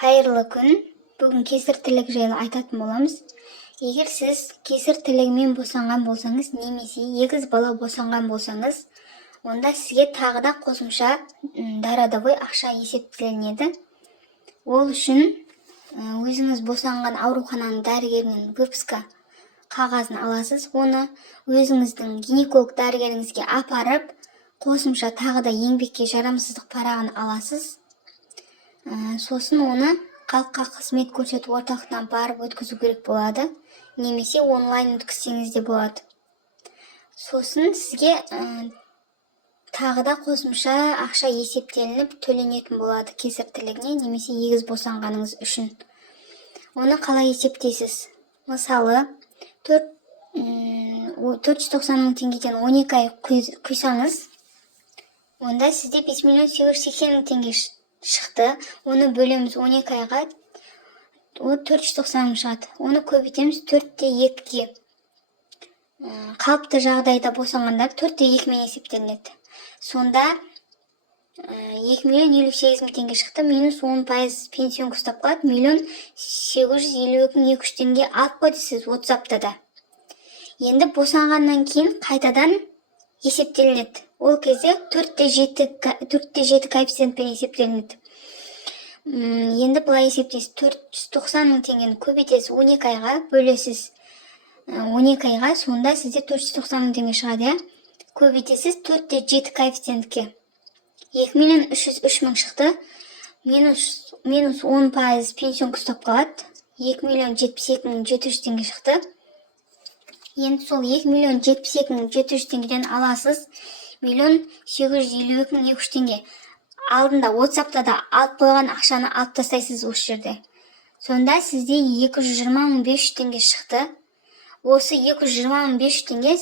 Қайырлы күн. Бүгін кесір тілік жайлы айтатын боламыз. Егер сіз кесір тілігімен босанған болсаңыз, немесе егіз бала босанған болсаңыз, онда сізге тағы да қосымша дарадовой ақша есептелінеді. Ол үшін өзіңіз босанған аурухананың дәрігерінен выписка қағазын аласыз. Оны өзіңіздің гинеколог дәрігеріңізге апарып, қосымша тағы да еңбекке жарамсыздық парағын аласыз. Сосын оны халыққа қызмет көрсету орталығынан барып өткізу керек болады, немесе онлайн өткізсеңіз де болады. Сосын сізге тағы да қосымша ақша есептелініп төленетін болады кесір тілігіне, немесе егіз босанғаныңыз үшін. Оны қалай есептейсіз? Мысалы, 490 мың теңгеден 12 ай құйсаңыз, онда сізде 5.880.000 теңге шықты. Оны бөлеміз 12 айға, ол 490 мың шығады. Оны көбейтеміз 4/2-ге. Қалыпты жағдайда босанғандар 4/2-мен есептелінеді. Сонда 2.058.000 теңге шықты, минус 10% пенсион ұстап қалады, 1.852.200 теңге алып қойдысыз 30 аптада. Енді босанғаннан кейін қайтадан есептелінеді. Ол кезде 4/7 коэффициентпен есептелінеді. Енді былай есептейсіз, 490 мың теңгені көбейтесіз 12 айға, бөлесіз 12 айға, сонда сізде 490 мың теңге шығады. Көбейтесіз 4/7 коэффициентке. 2.303.000 шықты, минус 10% пенсион ұстап қалады, 2.072.700 теңге шықты. Енді сол 2.072.700 теңгеден аласыз 1.852.200 теңге. Алдында 30 аптада алып қойған ақшаны алып тастайсыз осы жерде. Сонда сізде 220.500 теңге шықты. Осы 220.500 теңге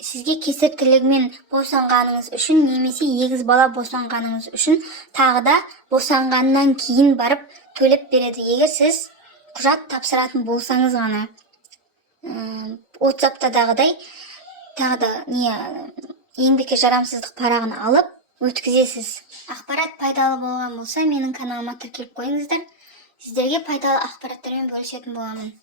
сізге кесір тілігімен босанғаныңыз үшін, немесе егіз бала босанғаныңыз үшін тағы да босанғаннан кейін барып төлеп береді. Егер сіз құжат тапсыратын болсаңыз ғана, 30 аптадағыдай тағы да еңбекке жарамсыздық парағын алып өткізесіз. Ақпарат пайдалы болған болса, менің каналыма тіркеліп қойыңыздар. Сіздерге пайдалы ақпараттармен бөлісетін боламын.